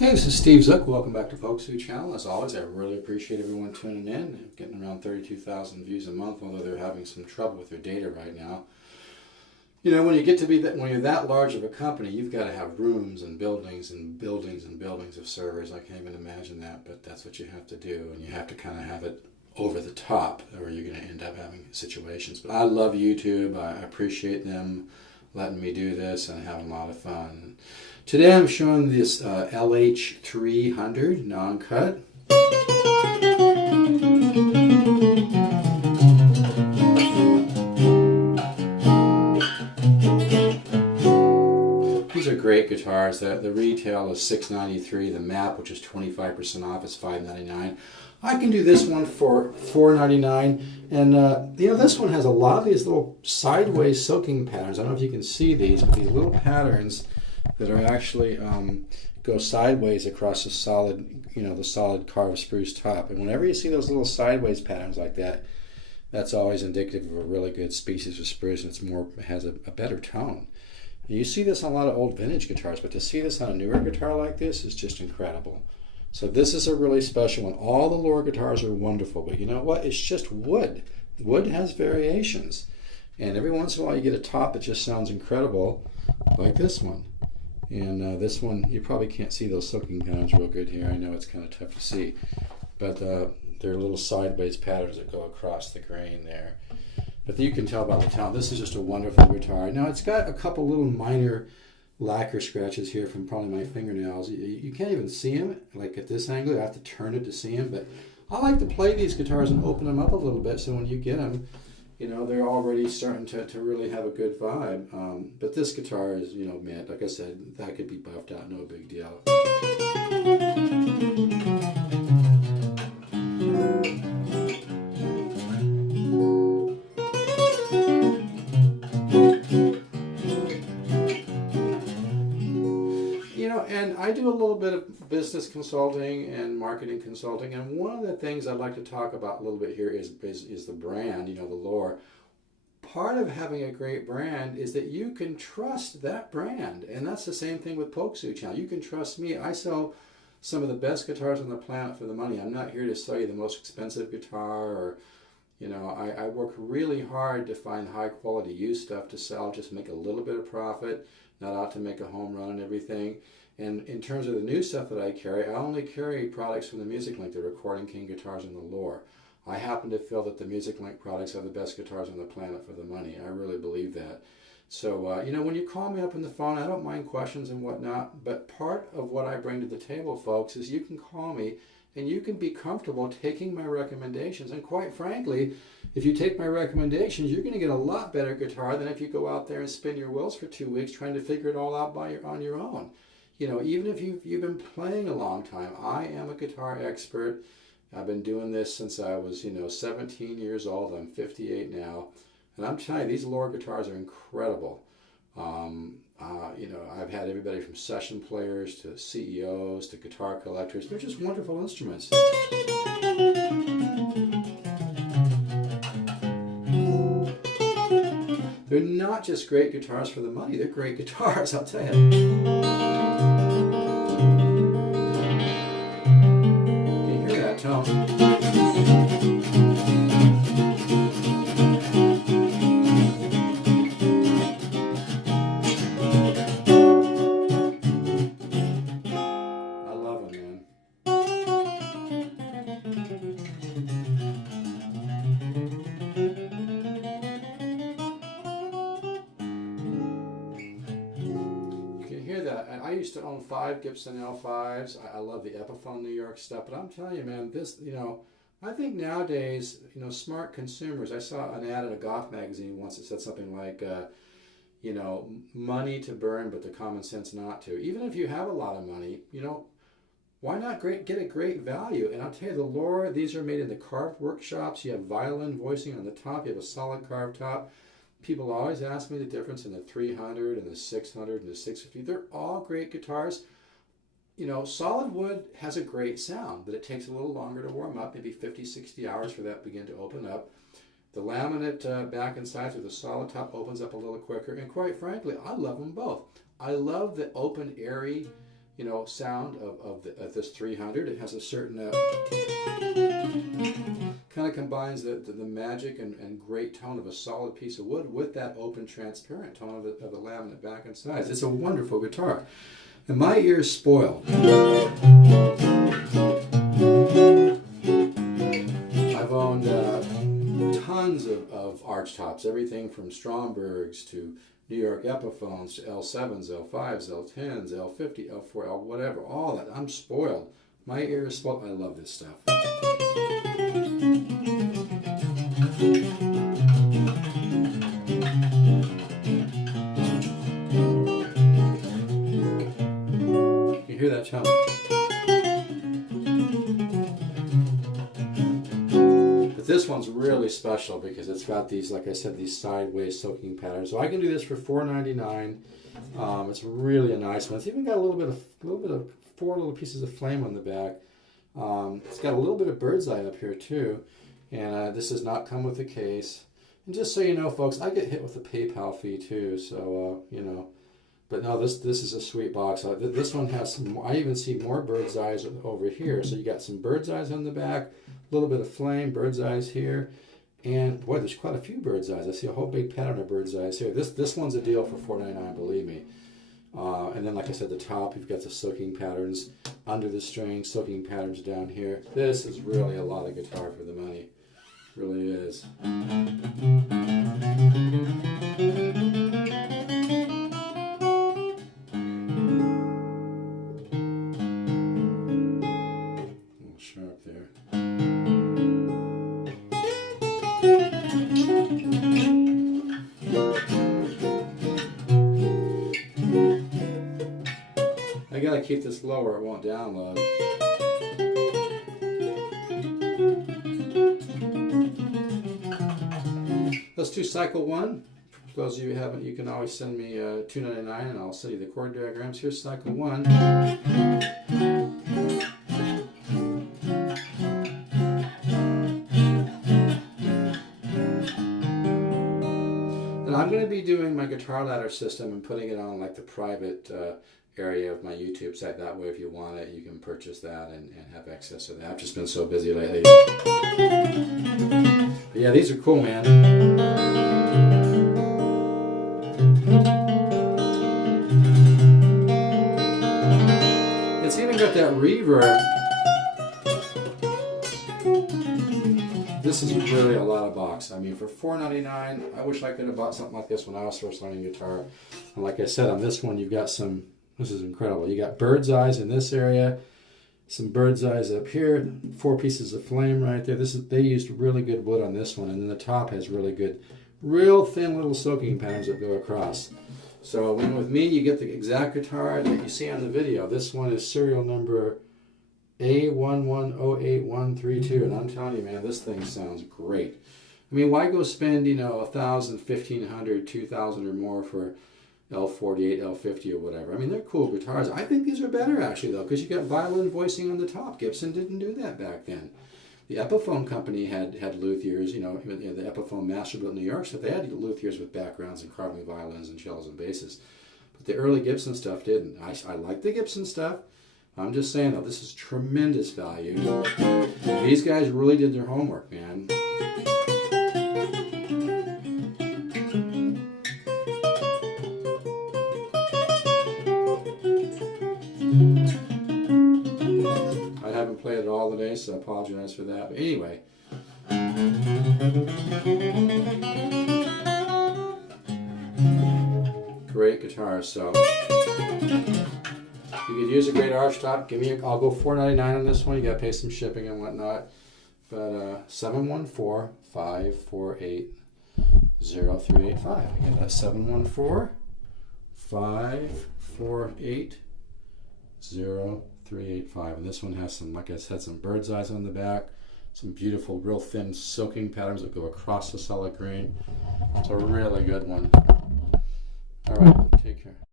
Hey, this is Steve Zook. Welcome back to Folk Zoo Channel. As always, I really appreciate everyone tuning in. Getting around 32,000 views a month, although they're having some trouble with their data right now. You know, when you get to be that, when you're that large of a company, you've got to have rooms and buildings and buildings and buildings of servers. I can't even imagine that, but that's what you have to do, and you have to kind of have it over the top, or you're going to end up having situations. But I love YouTube. I appreciate them letting me do this and having a lot of fun. Today I'm showing this LH300 non-cut. These are great guitars. The retail is $693. The map, which is 25% off, is $599. I can do this one for $499. And you know, this one has a lot of these little sideways silking patterns. I don't know if you can see these, but these little patterns that are actually go sideways across the solid, the solid carved spruce top. And whenever you see those little sideways patterns like that, that's always indicative of a really good species of spruce, and it has a better tone. And you see this on a lot of old vintage guitars, but to see this on a newer guitar like this is just incredible. So this is a really special one. All the lower guitars are wonderful, but you know what? It's just wood. Wood has variations. And every once in a while you get a top that just sounds incredible, like this one. And this one, you probably can't see those silking patterns real good here. I know it's kind of tough to see. But there are little sideways patterns that go across the grain there. But you can tell by the tone. This is just a wonderful guitar. Now it's got a couple little minor lacquer scratches here from probably my fingernails. You can't even see them, like at this angle. I have to turn it to see them. But I like to play these guitars and open them up a little bit, so when you get them, they're already starting to really have a good vibe. But this guitar is, man, like I said, that could be buffed out, no big deal. And I do a little bit of business consulting and marketing consulting, and one of the things I'd like to talk about a little bit here is the brand, the lore. Part of having a great brand is that you can trust that brand, and that's the same thing with Folk Zoo Channel. You can trust me. I sell some of the best guitars on the planet for the money. I'm not here to sell you the most expensive guitar, or I work really hard to find high quality used stuff to sell, just make a little bit of profit, not out to make a home run and everything. And in terms of the new stuff that I carry, I only carry products from the Music Link, the Recording King guitars and the lore. I happen to feel that the Music Link products are the best guitars on the planet for the money. I really believe that. So, when you call me up on the phone, I don't mind questions and whatnot, but part of what I bring to the table, folks, is you can call me and you can be comfortable taking my recommendations. And quite frankly, if you take my recommendations, you're going to get a lot better guitar than if you go out there and spin your wheels for 2 weeks trying to figure it all out on your own. Even if you've been playing a long time, I am a guitar expert. I've been doing this since I was, 17 years old. I'm 58 now. And I'm telling you, these lower guitars are incredible. I've had everybody from session players to CEOs to guitar collectors. They're just wonderful instruments. They're not just great guitars for the money. They're great guitars, I'll tell you. Tone. I love them, man. You can hear that. And I used to own 5 Gibson L5s. I love the Epiphone New York stuff, but I'm telling you, man, this, I think nowadays, smart consumers, I saw an ad in a golf magazine once that said something like, money to burn, but the common sense not to. Even if you have a lot of money, why not get a great value? And I'll tell you, the lore, these are made in the carved workshops. You have violin voicing on the top. You have a solid carved top. People always ask me the difference in the 300 and the 600 and the 650. They're all great guitars. Solid wood has a great sound, but it takes a little longer to warm up, maybe 50, 60 hours for that to begin to open up. The laminate back and sides with the solid top opens up a little quicker, and quite frankly, I love them both. I love the open, airy, you know, sound of this 300. It has a certain kind of combines the magic and great tone of a solid piece of wood with that open, transparent tone of the laminate back and sides. It's a wonderful guitar, and my ear is spoiled. I've owned tons of Archtops, everything from Strombergs to New York Epiphones to L7s, L5s, L10s, L50, L4, L whatever, all that. I'm spoiled. My ear is spoiled. I love this stuff. You hear that tone? This one's really special because it's got these, like I said, these sideways soaking patterns. So I can do this for $4.99. It's really a nice one. It's even got a little bit of 4 little pieces of flame on the back. It's got a little bit of bird's eye up here too, and this does not come with a case. And just so you know, folks, I get hit with a PayPal fee too. So you know, but no, this is a sweet box. This one has some. I even see more bird's eyes over here. So you got some bird's eyes on the back. A little bit of flame, bird's eyes here, and boy, there's quite a few bird's eyes. I see a whole big pattern of bird's eyes here. This one's a deal for $4.99, believe me. And then, like I said, the top, you've got the soaking patterns under the string, soaking patterns down here. This is really a lot of guitar for the money. It really is. A little sharp there. I gotta keep this low or it won't download. Let's do cycle 1. For those of you who haven't, you can always send me $2.99 and I'll send you the chord diagrams. Here's cycle 1. And I'm going to be doing my guitar ladder system and putting it on like the private area of my YouTube site. That way, if you want it, you can purchase that and have access to that. I've just been so busy lately. But yeah, these are cool, man. It's even got that reverb. This is really a lot of box. I mean, for $4.99, I wish I could have bought something like this when I was first learning guitar. And like I said, on this one, you've got some. This is incredible. You got bird's eyes in this area, some bird's eyes up here, 4 pieces of flame right there. They used really good wood on this one, and then the top has really good, real thin little soaking patterns that go across. So when with me, you get the exact guitar that you see on the video. This one is serial number A1108132, and I'm telling you, man, this thing sounds great. I mean, why go spend, you know, $1,000, $1,500, $2,000 or more for L48, L50 or whatever? I mean, they're cool guitars. I think these are better actually though, because you got violin voicing on the top. Gibson didn't do that back then. The Epiphone company had luthiers, you know, the Epiphone Masterbuilt in New York, so they had luthiers with backgrounds in carving violins and cellos and basses. But the early Gibson stuff didn't. I like the Gibson stuff. I'm just saying though, this is tremendous value. These guys really did their homework, man. I haven't played it all today, so I apologize for that. But anyway. Great guitar. So you could use a great Archtop. I'll go $4.99 on this one. You got to pay some shipping and whatnot. But 714-548-0385. Again, that's 714-548-0385. And this one has some, like I said, some bird's eyes on the back. Some beautiful, real thin soaking patterns that go across the solid grain. It's a really good one. All right, take care.